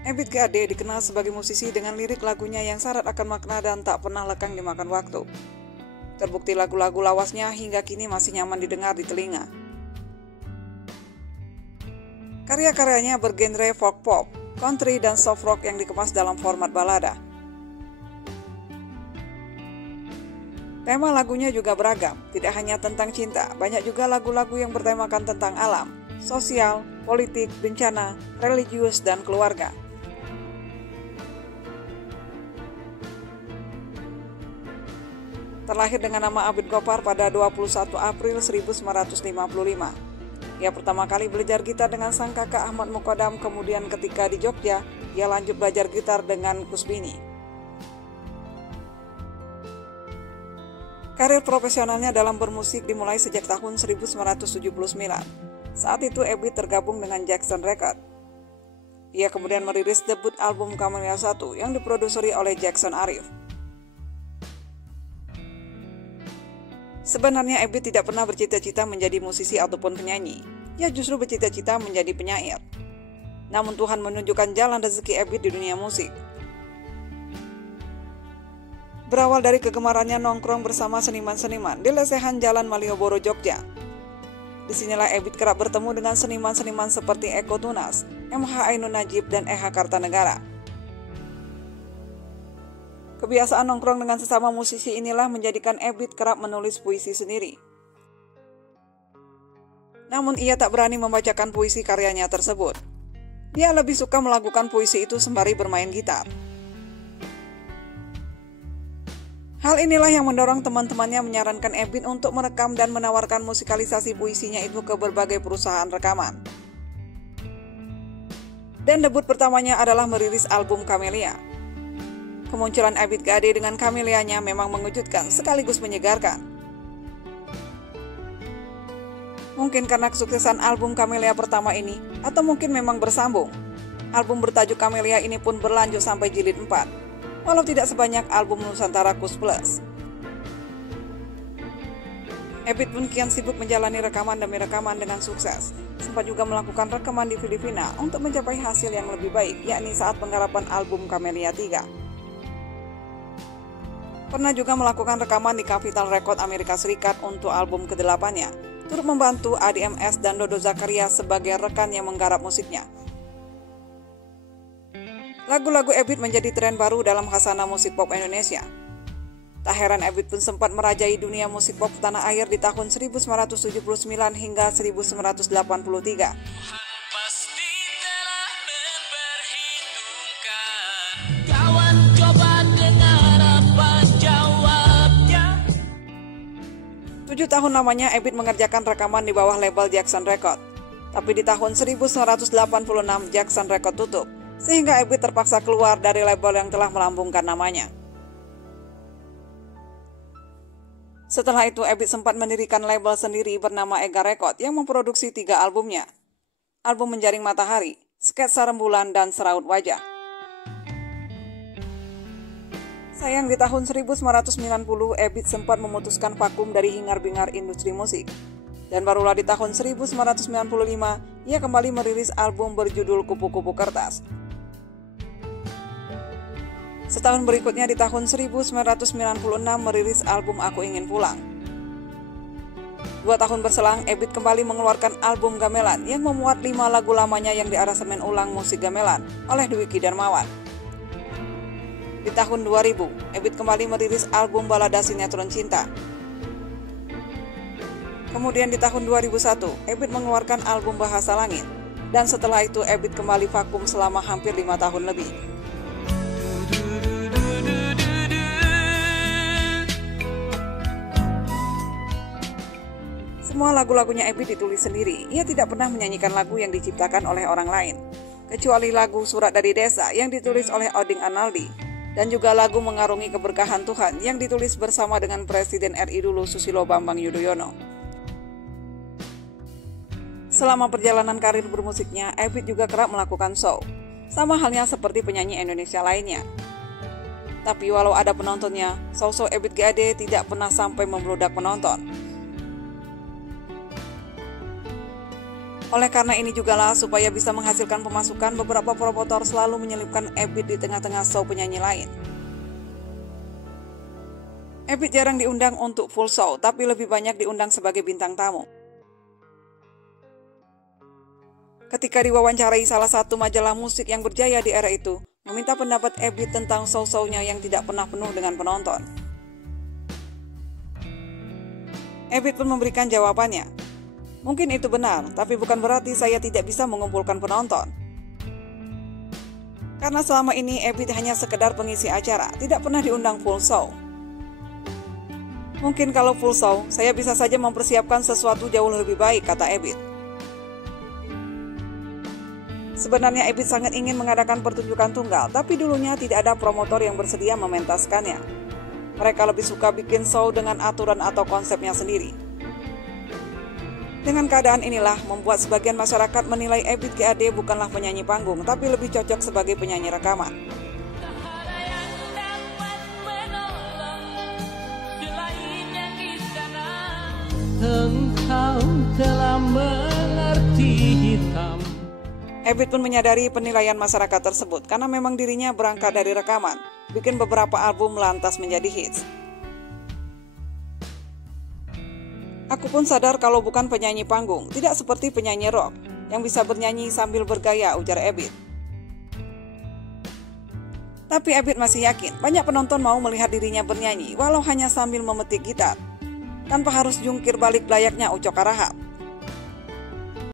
Ebit GAD dikenal sebagai musisi dengan lirik lagunya yang syarat akan makna dan tak pernah lekang dimakan waktu. Terbukti lagu-lagu lawasnya hingga kini masih nyaman didengar di telinga. Karya-karyanya bergenre folk pop, country, dan soft rock yang dikemas dalam format balada. Tema lagunya juga beragam, tidak hanya tentang cinta, banyak juga lagu-lagu yang bertemakan tentang alam, sosial, politik, bencana, religius, dan keluarga. Terlahir dengan nama Abid Gopar pada 21 April 1955. Ia pertama kali belajar gitar dengan sang kakak Ahmad Mukodam, kemudian ketika di Jogja, ia lanjut belajar gitar dengan Kusbini. Karir profesionalnya dalam bermusik dimulai sejak tahun 1979. Saat itu Ebit tergabung dengan Jackson Records. Ia kemudian merilis debut album Camellia 1 yang diproduseri oleh Jackson Arif. Sebenarnya Ebit tidak pernah bercita-cita menjadi musisi ataupun penyanyi. Ia justru bercita-cita menjadi penyair. Namun Tuhan menunjukkan jalan rezeki Ebit di dunia musik. Berawal dari kegemarannya nongkrong bersama seniman-seniman di lesehan Jalan Malioboro, Jogja. Disinilah Ebit kerap bertemu dengan seniman-seniman seperti Eko Tunas, MH Ainun Najib, dan EH Kartanegara. Kebiasaan nongkrong dengan sesama musisi inilah menjadikan Ebit kerap menulis puisi sendiri. Namun ia tak berani membacakan puisi karyanya tersebut. Dia lebih suka melakukan puisi itu sembari bermain gitar. Hal inilah yang mendorong teman-temannya menyarankan Ebit untuk merekam dan menawarkan musikalisasi puisinya itu ke berbagai perusahaan rekaman. Dan debut pertamanya adalah merilis album Camellia. Kemunculan Ebit GAD dengan Camellia-nya memang mengejutkan sekaligus menyegarkan. Mungkin karena kesuksesan album Camellia pertama ini, atau mungkin memang bersambung. Album bertajuk Camellia ini pun berlanjut sampai jilid 4. Walau tidak sebanyak album Nusantara Kus Plus. Ebit pun kian sibuk menjalani rekaman demi rekaman dengan sukses. Sempat juga melakukan rekaman di Filipina untuk mencapai hasil yang lebih baik, yakni saat penggarapan album Camellia 3. Pernah juga melakukan rekaman di Capitol Record Amerika Serikat untuk album ke-8-nya, turut membantu ADMS dan Dodo Zakaria sebagai rekan yang menggarap musiknya. Lagu-lagu Ebit menjadi tren baru dalam khasanah musik pop Indonesia. Tak heran Ebit pun sempat merajai dunia musik pop tanah air di tahun 1979 hingga 1983. Kawan coba dengar apa jawabnya. 7 tahun lamanya Ebit mengerjakan rekaman di bawah label Jackson Records. Tapi di tahun 1986 Jackson Records tutup, sehingga Ebit terpaksa keluar dari label yang telah melambungkan namanya. Setelah itu Ebit sempat mendirikan label sendiri bernama Ega Record yang memproduksi 3 albumnya. Album Menjaring Matahari, Sketsa Rembulan, dan Seraut Wajah. Sayang di tahun 1990 Ebit sempat memutuskan vakum dari hingar-bingar industri musik. Dan barulah di tahun 1995 ia kembali merilis album berjudul Kupu-Kupu Kertas. Setahun berikutnya di tahun 1996 merilis album Aku Ingin Pulang. 2 tahun berselang, Ebit kembali mengeluarkan album Gamelan yang memuat 5 lagu lamanya yang diaransemen ulang musik gamelan oleh Dwiki Darmawan. Di tahun 2000, Ebit kembali merilis album balada sinetron cinta. Kemudian di tahun 2001, Ebit mengeluarkan album Bahasa Langit. Dan setelah itu Ebit kembali vakum selama hampir 5 tahun lebih. Semua lagu-lagunya Ebit ditulis sendiri. Ia tidak pernah menyanyikan lagu yang diciptakan oleh orang lain, kecuali lagu Surat dari Desa yang ditulis oleh Oding Analdi, dan juga lagu Mengarungi Keberkahan Tuhan yang ditulis bersama dengan Presiden RI dulu Susilo Bambang Yudhoyono. Selama perjalanan karir bermusiknya, Ebit juga kerap melakukan show, sama halnya seperti penyanyi Indonesia lainnya. Tapi walau ada penontonnya, show-show Ebit GAD tidak pernah sampai membludak penonton. Oleh karena ini jugalah supaya bisa menghasilkan pemasukan, beberapa promotor selalu menyelipkan Ebit di tengah-tengah show penyanyi lain. Ebit jarang diundang untuk full show, tapi lebih banyak diundang sebagai bintang tamu. Ketika diwawancarai salah satu majalah musik yang berjaya di era itu, meminta pendapat Ebit tentang show-show-nya yang tidak pernah penuh dengan penonton. Ebit pun memberikan jawabannya. Mungkin itu benar, tapi bukan berarti saya tidak bisa mengumpulkan penonton. Karena selama ini Ebit hanya sekedar pengisi acara, tidak pernah diundang full show. Mungkin kalau full show, saya bisa saja mempersiapkan sesuatu jauh lebih baik, kata Ebit. Sebenarnya Ebit sangat ingin mengadakan pertunjukan tunggal, tapi dulunya tidak ada promotor yang bersedia mementaskannya. Mereka lebih suka bikin show dengan aturan atau konsepnya sendiri. Dengan keadaan inilah membuat sebagian masyarakat menilai Ebit GAD bukanlah penyanyi panggung, tapi lebih cocok sebagai penyanyi rekaman. Engkau telah mengerti hitam. Ebit pun menyadari penilaian masyarakat tersebut karena memang dirinya berangkat dari rekaman, bikin beberapa album lantas menjadi hits. Aku pun sadar kalau bukan penyanyi panggung, tidak seperti penyanyi rock yang bisa bernyanyi sambil bergaya, ujar Ebit. Tapi Ebit masih yakin banyak penonton mau melihat dirinya bernyanyi walau hanya sambil memetik gitar, tanpa harus jungkir balik layaknya Ucok Arahap.